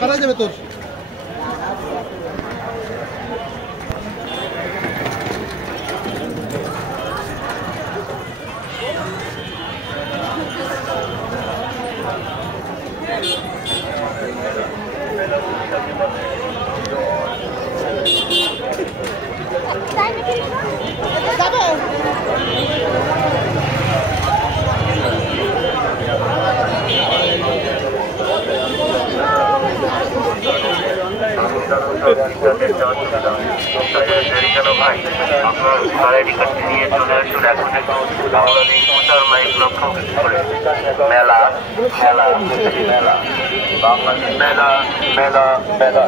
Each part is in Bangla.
কাটা যাবে তোর মেলা মেলা মেলা মেলা মেলা মেলা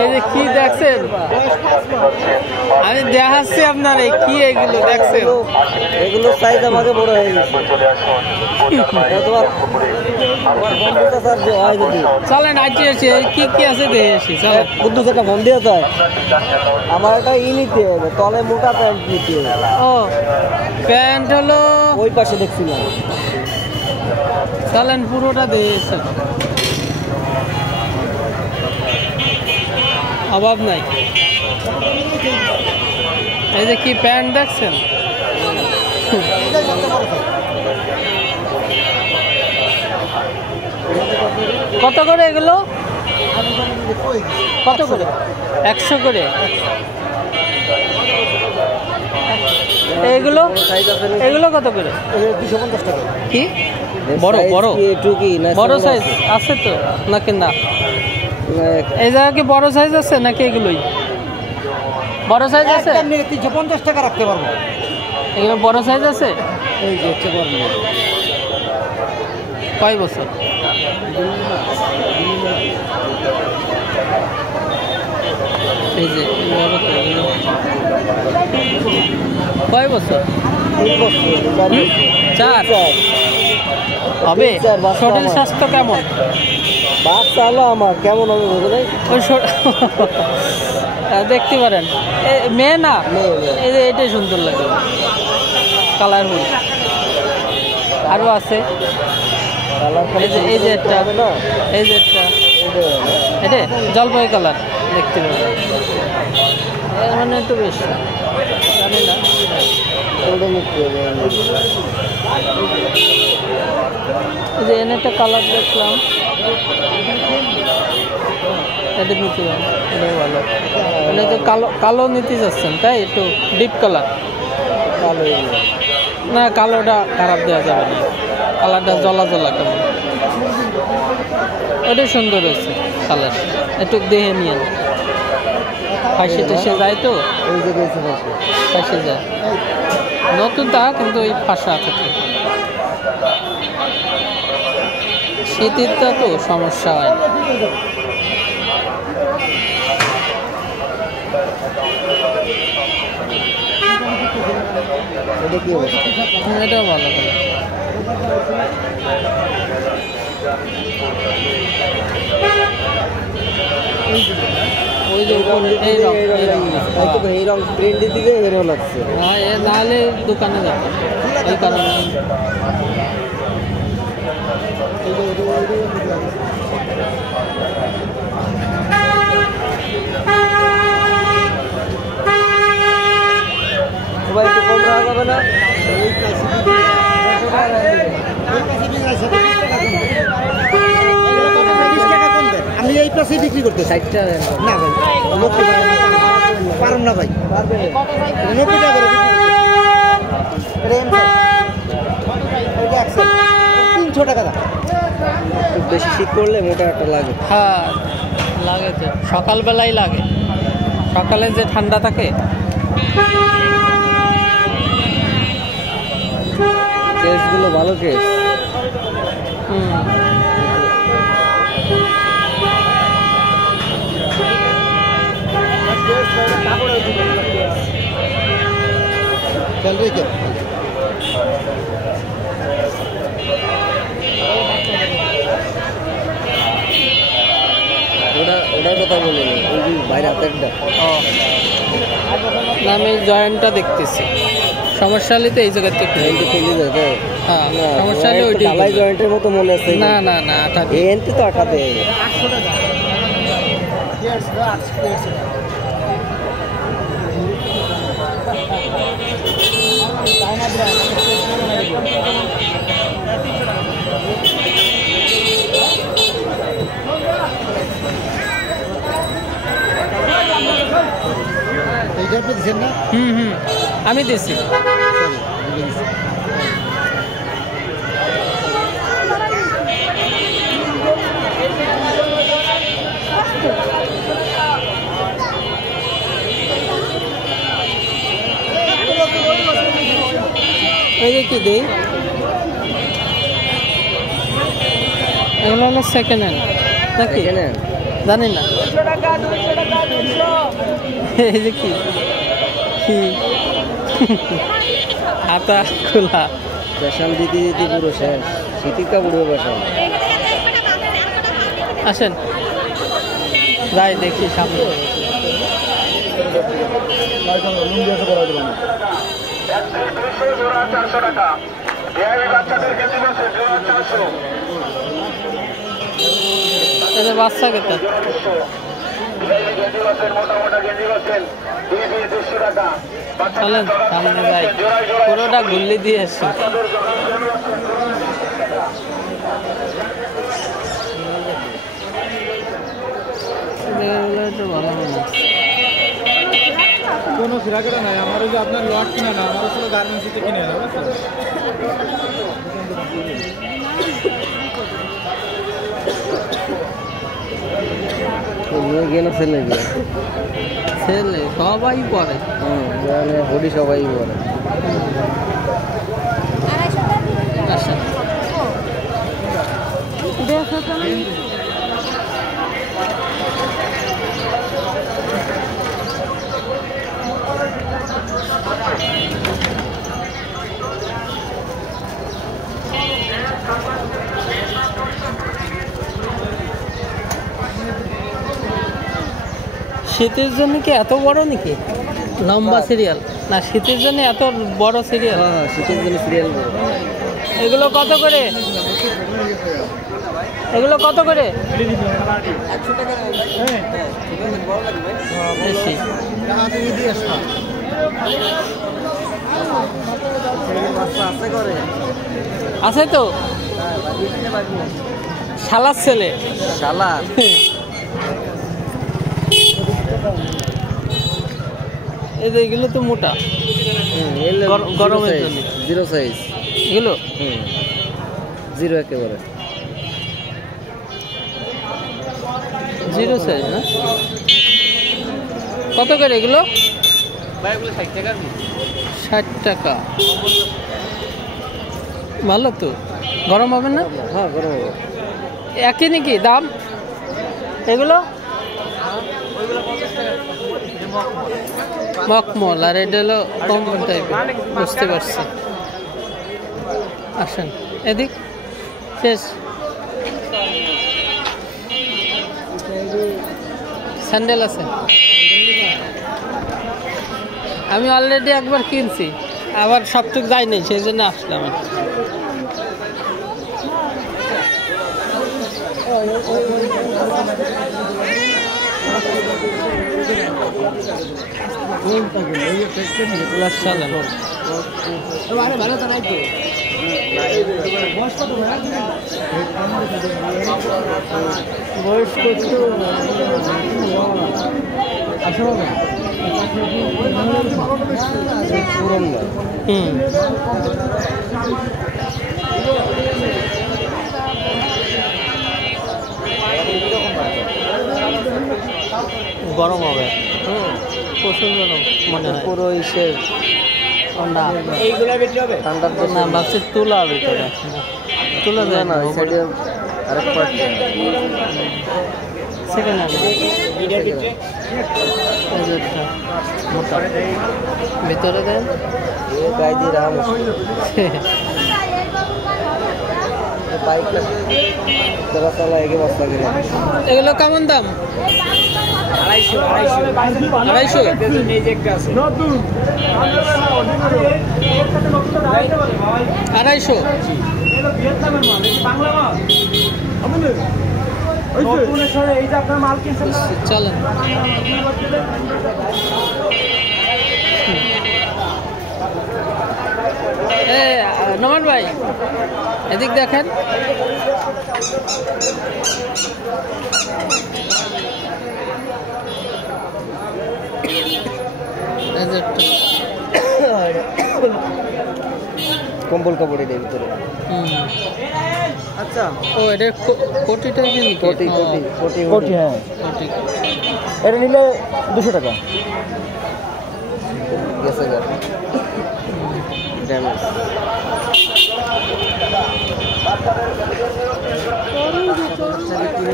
এই যে কি দেখছেন আমি দেখাচ্ছি আপনার কি এগুলো দেখছেন এগুলো সাইজ আমাকে বড় হয়ে গেছে চলেন আইটি আসি কি কি আছে দেখে আসি চলেন বুদ্ধু একটা ফোন দিয়ে যায় আমার একটা নিতে হবে তলে মোটা প্যান্ট নিতে হবে ও প্যান্ট হলো ওই পাশে দেখছিলাম চলেন পুরোটা দেখে অভাব নাই এই যে কি প্যান্ট দেখছেন কত করে এগুলো কত করে 100 করে এগুলো এগুলো কত করে 250 টাকা কি বড় বড় বড় সাইজ আছে তো নাকি না এই জায়গা কি বড় সাইজ আছে নাকি এগুলোই বড় সাইজ আছে 350 টাকা রাখতে পারবো এগুলো বড় সাইজ আছে এই যে হচ্ছে বড় কয় বছর এই যে কয় বছর 4 হবে শরীর স্বাস্থ্য কেমন বাচ্চা হলো আমার কেমন হবে বুঝলেন ওই দেখতে পারেন মেয়ে না এই যে এটাই সুন্দর লাগে কালারফুল আরও আছে এই যে একটা এই যে একটা এটা জলপাই কালার দেখতে পাবেন মানে তো বেশ জানি না এই যে এনে একটা কালার দেখলাম এটা নিতে পারেন এটাও ভালো মানে তো কালো কালো নিতে যাচ্ছেন তাই একটু ডিপ কালার কালো না কালোটা খারাপ দেওয়া যাবে না কালারটা জ্বলা জ্বলা কেমন ওটাই সুন্দর হয়েছে কালার একটু দেখে নিয়ে ফাঁসি টাসে যায় তো ফাঁসে যায় নতুন তা কিন্তু ওই ফাঁসা থাকে শীতেরটা তো সমস্যা হয় এটাও ভালো করে ওই যে এই রং প্রিন্ট দিতে হিরো লাগছে হ্যাঁ এ নাহলে দোকানে যাবে এই কারণে সবাই একটু কম রাখা যাবে না আমি এই প্লাসে বিক্রি করতে 60 টাকা না ভাই 90 টাকা পারুন না ভাই 90 টাকা করে 300 টাকা দাম বেশি শীত করলে মোটা একটা লাগে হ্যাঁ লাগে তো সকালবেলাই লাগে সকালে যে ঠান্ডা থাকে কেসগুলো ভালো কেস হুম খেয়াল রেখে ওটার কথা বলি ওই যে বাইরে হাতেরটা না আমি জয়েন্টটা দেখতেছি সমস্যা হলে তো এই জায়গা থেকে খেলে যাবে হ্যাঁ সমস্যা হলে ওইটাই ঢালাই জয়েন্টের মতো মনে আছে না না না আটা এনতে তো আটা দেয় 800 টাকা আমি দিছি এই যে কি দেই এগুলো হলো সেকেন্ড হ্যান্ড নাকি জানি না এই যে কি হাতা খোলা বেসাল দিদি দিদি পুরো শেষ শীতিকা পুরো বেসাল আসেন যাই দেখি সামনে বাচ্চা কেতা চলেন সামনে যাই পুরোটা গুল্লি দিয়ে আসি ভালো কোনো ফিরাকেটা নাই আমার ওই যে আপনার লট কিনা না আমার আসলে গার্মেন্টসিতে কিনে না ছেলে সবাই পরে হরি সবাই পরে আচ্ছা শীতের জন্য কি এত বড় নাকি লম্বা সিরিয়াল না শীতের জন্য এত বড় সিরিয়াল শীতের জন্য সিরিয়াল এগুলো কত করে এগুলো কত করে 100 টাকা বেশি আছে তো শালার ছেলে শালা এই যে এগুলো তো মোটা গরমের জন্য জিরো সাইজ এগুলো জিরো একেবারে জিরো সাইজ না কত করে এগুলো 60 টাকা ভালো তো গরম হবে না হ্যাঁ গরম হবে একই নাকি দাম এগুলো মকমল আর এটা হলো কম টাইপের বুঝতে পারছি আসেন এদিক শেষ স্যান্ডেল আছে আমি অলরেডি একবার কিনছি আবার সবটুক যাইনি সেই জন্য আসলাম বয়স গরম হবে প্রচুর গরম মনে হয় পুরো ইসের ঠান্ডা এইগুলা বিক্রি হবে ঠান্ডার জন্য ভাবছি তুলা ভিতরে তুলা যায় না সেকেন্ড হ্যান্ড ভিতরে দেন গায়ে দিয়ে রাখা মুশকিল বাইকটা যারা চালায় একে বস্তা কিনে এগুলো কেমন দাম? 250 250 চলেন নমান ভাই এদিক দেখেন কম্বল কাপড় এটার ভিতরে আচ্ছা ও এটা কোটি টাইপের নাকি? কোটি কোটি কোটি কোটি, হ্যাঁ। কোটি। এটা নিলে 200 টাকা। গেছে গা ড্যামেজ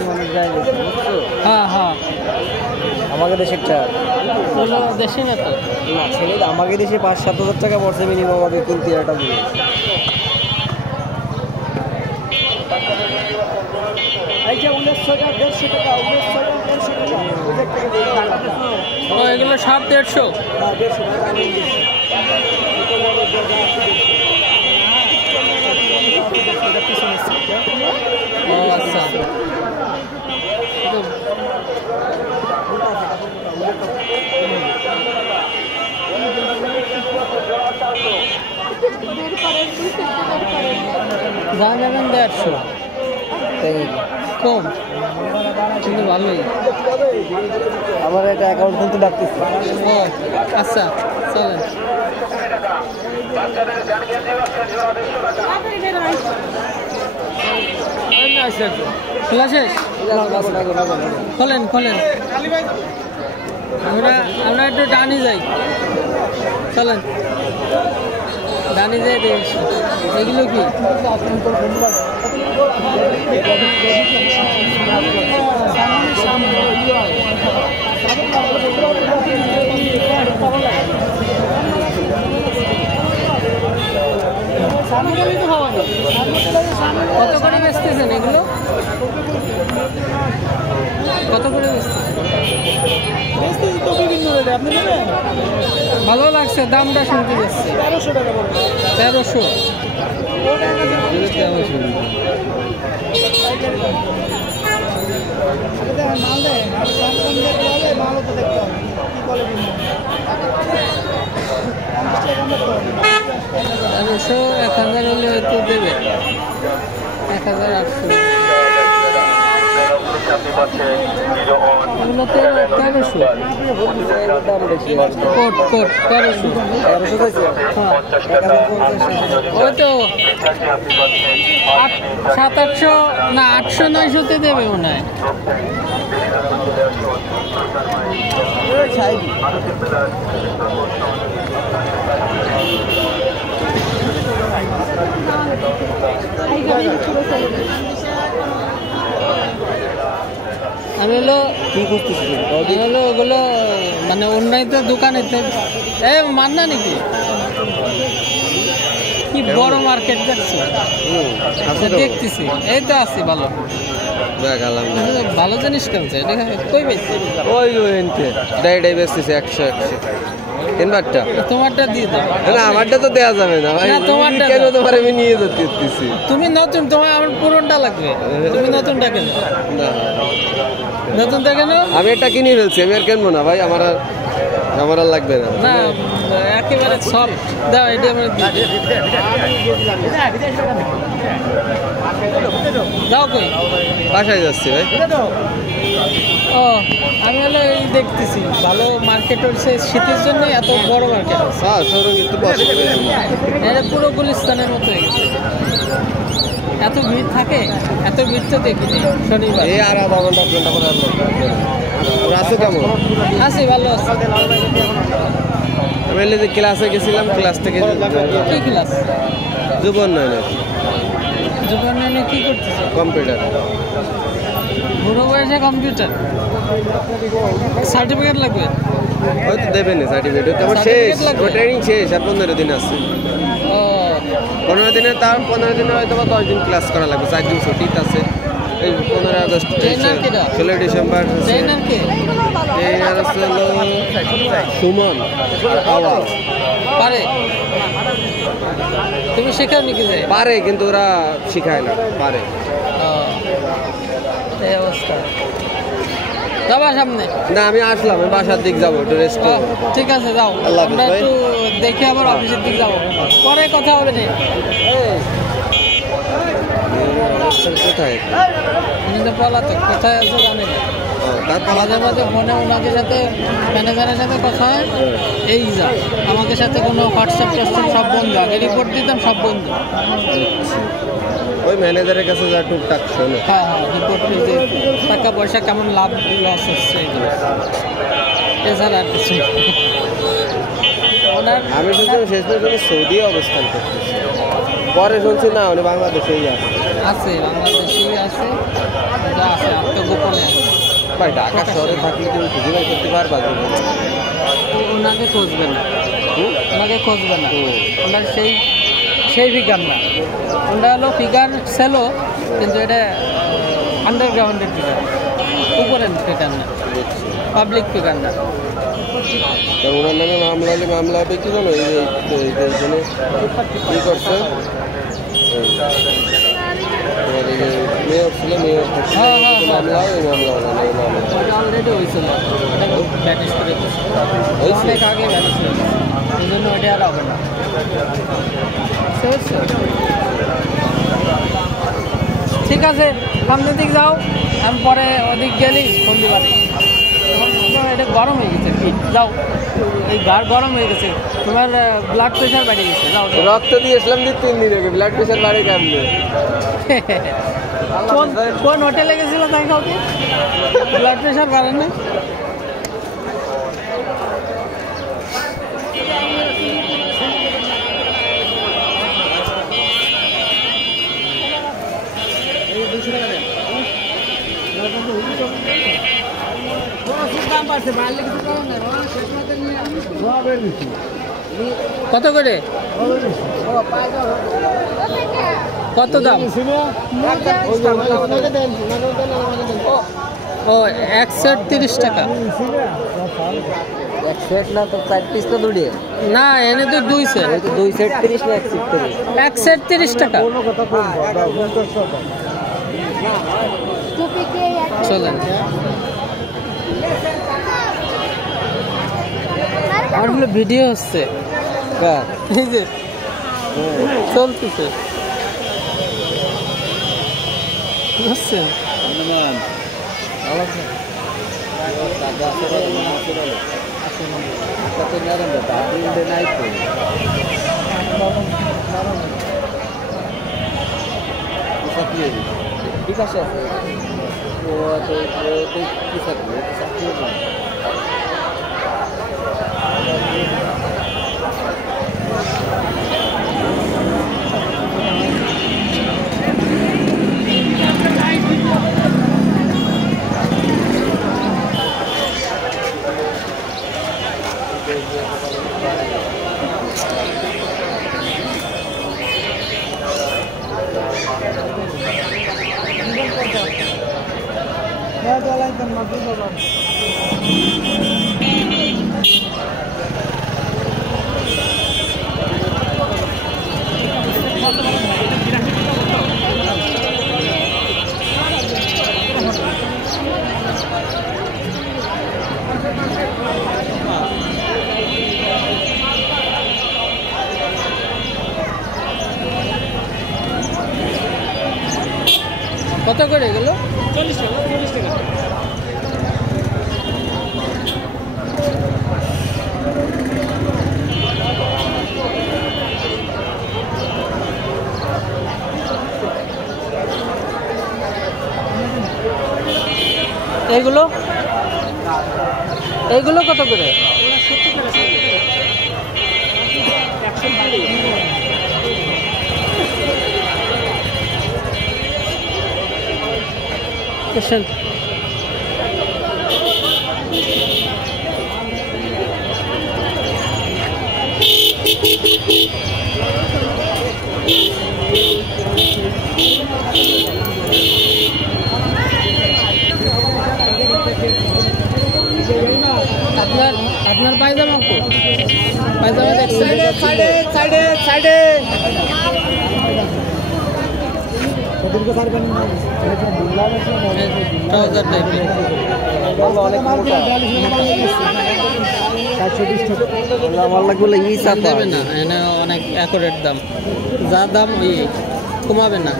মানুষ যায় না, বুঝছো? হ্যাঁ হ্যাঁ আমাদের দেশেরটা ওগুলো দেশি না তো না ছেলে আমাদের দেশে 5-7 হাজার টাকা পড়ছে মিনিমাম আগে কিনতে একটা জিনিস ও এগুলো 150 ও আচ্ছা যা নেবেন 150 কম কিন্তু ভালোই আমার একটা অ্যাকাউন্ট খুলতে ডাকতেছে ও আচ্ছা চলেন খোলা শেষ খোলেন খোলেন আমরা একটু ডানি যাই চলেন ডানি যাই দেখছি এগুলো কি কত করে বেচতেছেন এগুলো কত করে ভালো লাগছে দামটা শুনতে যাচ্ছে 1300 1000 হলে হয়তো দেবে 1800 এগুলো 1300 কোট কোট 1300 ওই তো 700-800 না 800-900 দেবে মনে হয় আমি হলো কি করতেছি আমি হলো ওগুলো মানে অনলাইন তো দোকানে মান্না নাকি কি বড় মার্কেট দেখছি দেখতেছি এই তো আছি ভালো ভালো জিনিস কিনছে এটা কই বেশি ওই এনতে ডাইডাই বেচতেছে 100 তিনবারটা তোমারটা দিয়ে দাও না আমারটা তো দেয়া যাবে না ভাই না, তোমারটা কেন দাও। তোমার আমি নিয়ে যেতেছি তুমি নতুন তোমার আমার পুরনটা লাগবে তুমি নতুনটা কেন না নতুনটা কেন আমি একটা কিনে ফেলছি আমি আর কিনবো না ভাই আমার আর লাগবে না না একেবারে সব দাও এটা আমার দাও কই বাসায় যাচ্ছি ভাই ও আমি হলো এই দেখতেছি ভালো মার্কেট হচ্ছে শীতের জন্য এত বড় মার্কেট আছে হ্যাঁ শোরুম একটু বসে এটা পুরো গুলিস্তানের মতো হয়ে গেছে এত ভিড় থাকে এত ভিড় তো দেখিনি শনিবার এই আর আধা ঘন্টা পরে রাসু কেমন আছি ভালো আছে আমি যে ক্লাসে গেছিলাম ক্লাস থেকে কি ক্লাস যুবন নয় জীবনে কি করতেছে কম্পিউটার বুড়ো বয়সে কম্পিউটার সার্টিফিকেট লাগবে। হয়তো দেবেন সার্টিফিকেট, আমার শেষ, ট্রেনিং শেষ, আর 15 দিন আছে। ও 15 দিনে, তার 15 দিনে হয়তো বা 10 দিন ক্লাস করা লাগবে, 4 দিন ছুটি আছে। এই 15 আগস্ট, ট্রেনার কেডা? 16 ডিসেম্বর ট্রেনার কে? ট্রেনার আছে হলো সুমন আওয়াল। পারে? তুমি শেখাও নাকি? যে পারে, কিন্তু ওরা শিখায় না, পারে। ও, এই অবস্থা। যাবা সামনে? না, আমি আসলাম, আমি বাসার দিক যাবো, একটু রেস্ট ও, ঠিক আছে যাও, আল্লাহ হাফেজ আমরা ভাই। একটু দেখে আবার অফিসের দিক যাবো, পরে কথা হবে না। কোথায়? উনি তো পলাতক, কোথায় আছে জানি না। তারপর মাঝে মাঝে ফোনে ওনাদের সাথে, ম্যানেজারের সাথে কথা হয়, এই যা আমাদের সাথে কোনো হোয়াটসঅ্যাপ টোয়াটসঅ্যাপ সব বন্ধ, আগে রিপোর্ট দিতাম সব বন্ধ। ওই ম্যানেজারের কাছে যা টুকটাক শোনো। হ্যাঁ হ্যাঁ, রিপোর্ট যে টাকা পয়সা কেমন লাভ লস হচ্ছে এগুলো, এছাড়া আর কিছু না। ওনার আমি শুনছি শেষ পর্যন্ত সৌদি অবস্থান করতেছি, পরে শুনছি না উনি বাংলাদেশেই আছে। আছে, বাংলাদেশেই আছে, যা আছে আত্মগোপনে আছে। ভাই ঢাকা শহরে থাকলে তুমি খুঁজে বাই করতে পারবা যে? ওনাকে খুঁজবে না, ওনাকে খুঁজবে না, ওনার সেই সেই ফিগার না, ওটা হলো ফিগার সেলো, কিন্তু এটা আন্ডারগ্রাউন্ডের ফিগার, উপরের ফিগার না, পাবলিক ফিগার না। তো ওনার নামে মামলা হলে মামলা হবে কি জানো? এইখানে কি করছে, মেয়র ছিল, মেয়র হ্যাঁ, হ্যাঁ, মামলা, ওই মামলা হলো না, এই মামলা ওটা অলরেডি হয়েছিল, ওটা ব্যানিশ করে দিচ্ছে, হয়েছে? অনেক আগে ব্যানিশ করে দিচ্ছে, এই জন্য ওটা আর হবে না। বুঝতে পারছো? ঠিক আছে, সামনের দিক যাও, আমি পরে ওদিক গেলি ফোন দিবারে। এটা গরম হয়ে গেছে, কি যাও, এই গাড় গরম হয়ে গেছে, তোমার ব্লাড প্রেশার বেড়ে গেছে, যাও যাও। রক্ত দিয়েছিলাম 3 দিন আগে, ব্লাড প্রেশার বাড়ে কেমনে? কোন হোটেলে গেছিল তাই কাউকে ব্লাড প্রেশার বাড়ে না? কত করে? কত দাম? ও 1 সেট 30 টাকা। এক সেট না তো 4 পিস তো দুটো, না এনে তো 2 সেট। 2 সেট 30 না 1 সেট 30? 1 সেট 30 টাকা। চলেন, আমার হলো ভিডিও হচ্ছে, এই যে চলতেছে, বুঝছেন? ঠিক আছে, ও তো কি থাকবে চাকরি না। কত করে গেল? 40 টাকা, 40 টাকা। এইগুলো এইগুলো কত করে? পেশেন্ট আপনার পায়জামা কো পায়জামা দেখছেন সাইডে সাইডে সাইডে ট্রাউজার টাইপের অনেক মোটা 420 টাকা আমার লাগবে এই সাপ দেবে না এনে অনেক অ্যাকুরেট দাম যা দাম ওই কমাবে না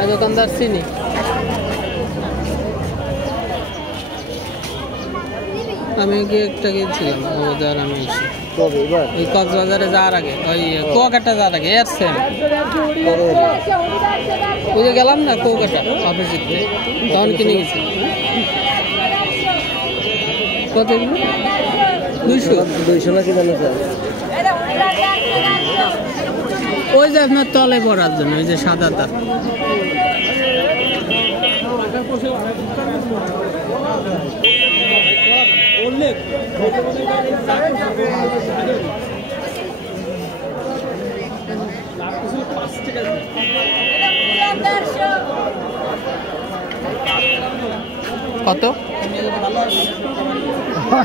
এই দোকানদার চিনি আমি কি একটা গিয়েছিলাম ওদের আমি কবে এবার ওই কক্সবাজারে যাওয়ার আগে ওই কুয়াকাটা যাওয়ার আগে এর সেম ওই যে গেলাম না কুয়াকাটা অপোজিটে তখন কিনে গেছি কত 200 নাকি জানো স্যার ওই যে আপনার তলে পড়ার জন্য ওই যে সাদা তার কত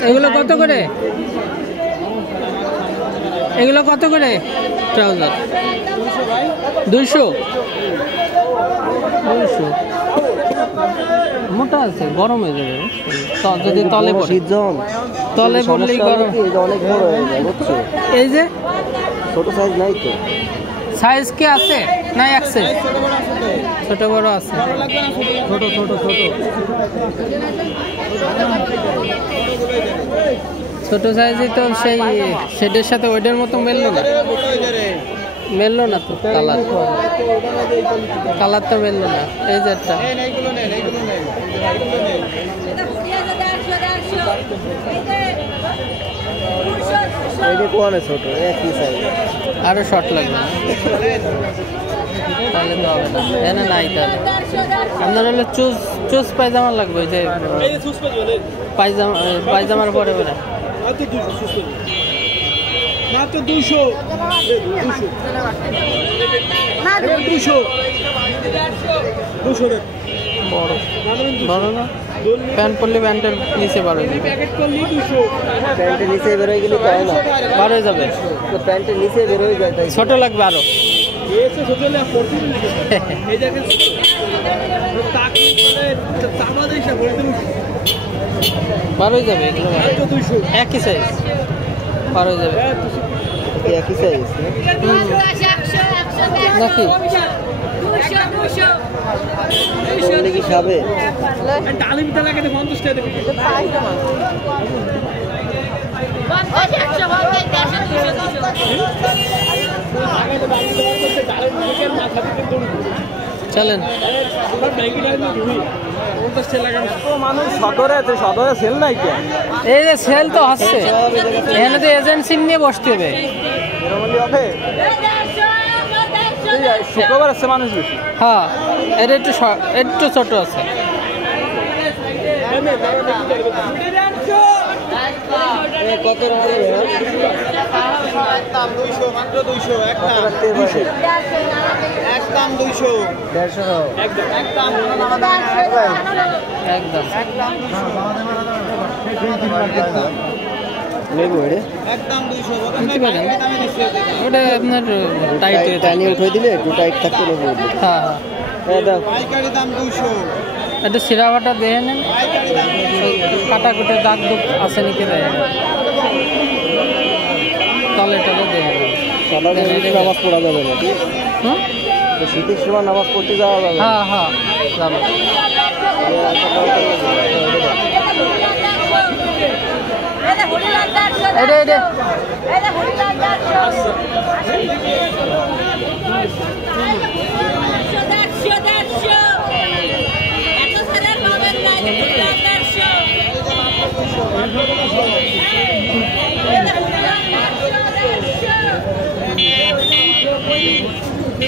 এগুলো কত করে এগুলো কত করে ট্রাউজার 200 মোটা আছে গরম হয়ে যাবে যদি তলে পড়ে তলে পড়লেই গরম অনেক বড় হয়ে যায় বুঝছো এই যে ছোট সাইজ নাই তো সাইজ কি আছে না এক সাইজ ছোট বড় আছে ছোট ছোট ছোট ছোট সাইজই তো সেই শেডের সাথে ওইটার মতো মেললো না তো কালার তো মেললো না এই যে একটা ছোট একই সাইজ আরো শর্ট লাগবে তাহলে তো হবে না এনে নাই তাহলে আপনার হলে চুজ পায়জামা লাগবে ওই যে পায়জামার পরে পরে মাত্র 200 বড় বড় না প্যান্ট পরলে প্যান্টের নিচে বার হয়ে যাবে প্যান্টের নিচে বের হয়ে গেলে তাই না বার হয়ে যাবে তো প্যান্টের নিচে বের হয়ে যায় তাই ছোট লাগবে আরো বার হয়ে যাবে এগুলো একই সাইজ বার হয়ে যাবে একই সাইজ নাকি কি খাবে চলেন এই যে সেল তো হচ্ছে এখানে তো এজেন্সি নিয়ে বসতে হবে শুক্রবার আসছে মানুষ বেশি হ্যাঁ এটা একটু ছোট আছে কত একদম 200 মাত্র 200 একদম 200 150 একদম নেবো রে একদম 200 নিতে পারেন ওটা আপনার টাইট টাইনি উঠে দিলে একটু টাইট থাকতে নেবো হ্যাঁ হ্যাঁ দাও পাইকারি দাম 200 একটু সিরাবাটা দেখে নেন কাটাকুটে দাগ দুগ আছে নাকি দেখে তলে টলে দেখে নামাজ পড়া যাবে না ঠিক হুম শীতের সময় নামাজ পড়তে যাওয়া যাবে হ্যাঁ হ্যাঁ যাবে এটা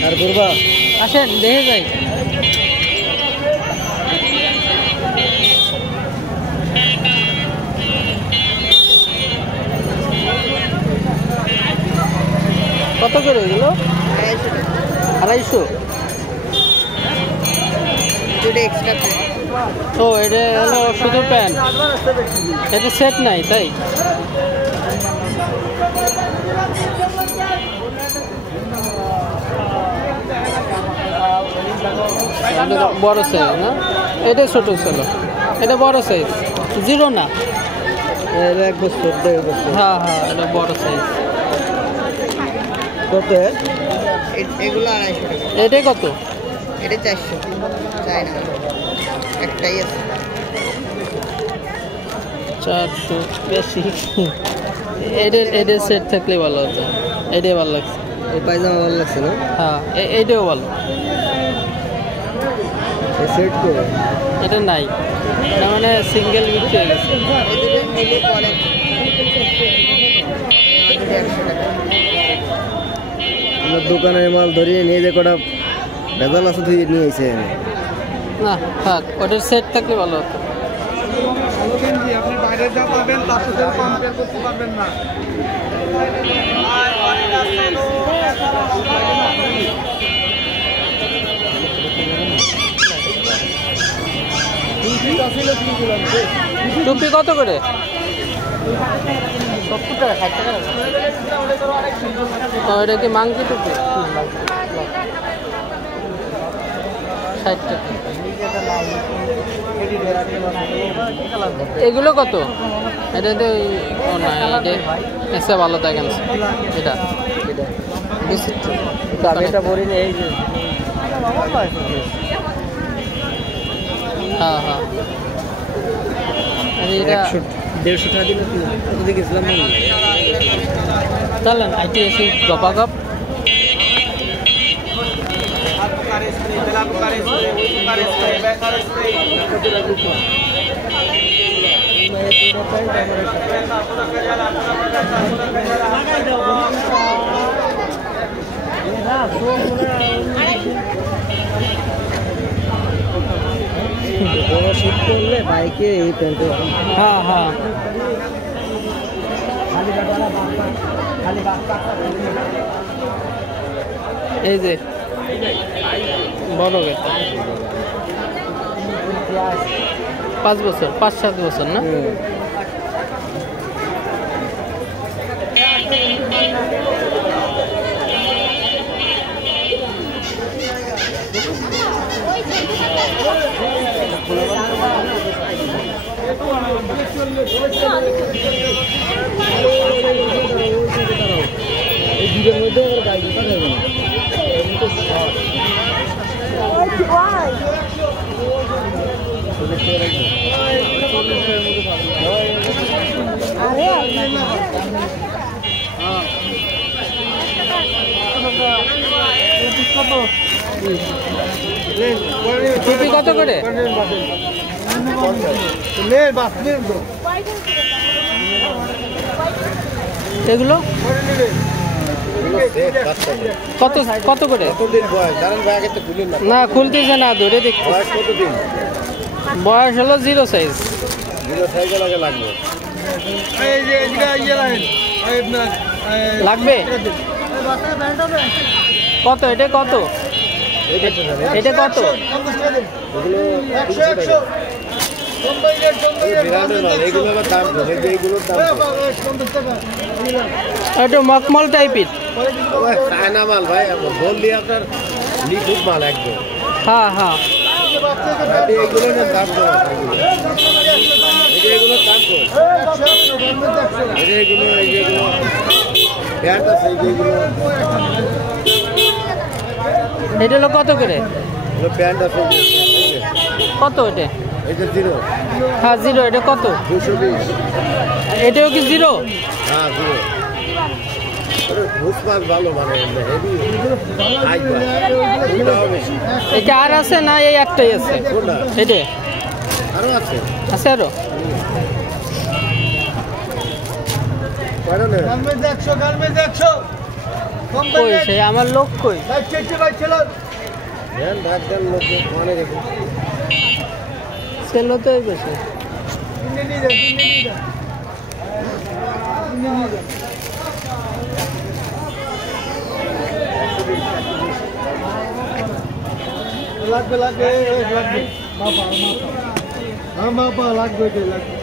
আর করবা আসেন দেখে যাই করে এগুলো? 250। ও এটা হলো শুধু প্যান্ট, এটা সেট নাই তাই? এটা বড় সাইজ না, এটা ছোট ছিল, এটা বড় সাইজ, 0 না? এক বছর 1.5 বছর। হ্যাঁ হ্যাঁ, এটা বড় সাইজ। কত? এগুলো 250 টাকা। এটাই কত? এটা 400, চাই না একটাই আছে। 400 বেশি। এদের সেট থাকলে ভালো হতো, এটাই ভালো লাগছে। এই পায়জামা ভালো লাগছে না? হ্যাঁ এইটাও ভালো। সেট করে এটা নাই, এটা মানে সিঙ্গেল বিক্রি হয়ে গেছে। এদের মিলে পরে 100 টাকা। আমরা দোকানের মাল ধরিয়ে নিয়ে যে কটা ভেজাল আছে তুই নিয়ে এসে না থাক, ওটার সেট থাকলে ভালো হতো। আপনি বাইরে যা পাবেন তার সাথে কম্পেয়ার করতে পারবেন না। টুপি কত করে? 70 টাকা, 60 টাকা। এটা কি মাংকি টুপি? 60 টাকা। এগুলো কত? এটা তো ও না, এটা এসে ভালো থাকে না। এটা এটা ভরি নেই। এই যে হ্যাঁ হ্যাঁ, এটা 150 টাকা দিলে কত দিয়ে গেছিলাম মনে নেই। চলেন আইটি এসি গপা গপ। বড় শীত করলে বাইকে এই প্যান্টে হ্যাঁ হ্যাঁ, এই যে বড় গেছে 5 বছর 5-7 বছর না? এই দুটোর মধ্যে আমার গাড়ি ঢোকা যাবে না। টুপি কত করে? এগুলো কত কত করে? না খুলতেছে না, ধরে দেখতে। বয়স হলো 0 সাইজ। লাগবে কত? এটা কত? এটা কত? একটু মকমল টাইপের। চায়না মাল ভাই, বললি আপনার নিখুঁত মাল একদম। হ্যাঁ হ্যাঁ, এগুলো দাম কম, এগুলো দাম কম, এগুলো এইগুলো প্যান্ট আছে, এইগুলো এটা হলো কত করে? প্যান্ট আছে কত এটা? এটা 0। হ্যাঁ 0। এটা কত? 220। এটাও কি 0? হ্যাঁ 0। ঘুষ মাছ ভালো মানে হেভি এটা আর আছে না এই একটাই আছে? এটা আরো আছে, আছে আরো? কই সেই আমার লোক কই? ছেলে তো এই বসে। লাগবে লাগবে লাগবে বাবা বাবা লাগবে লাগবে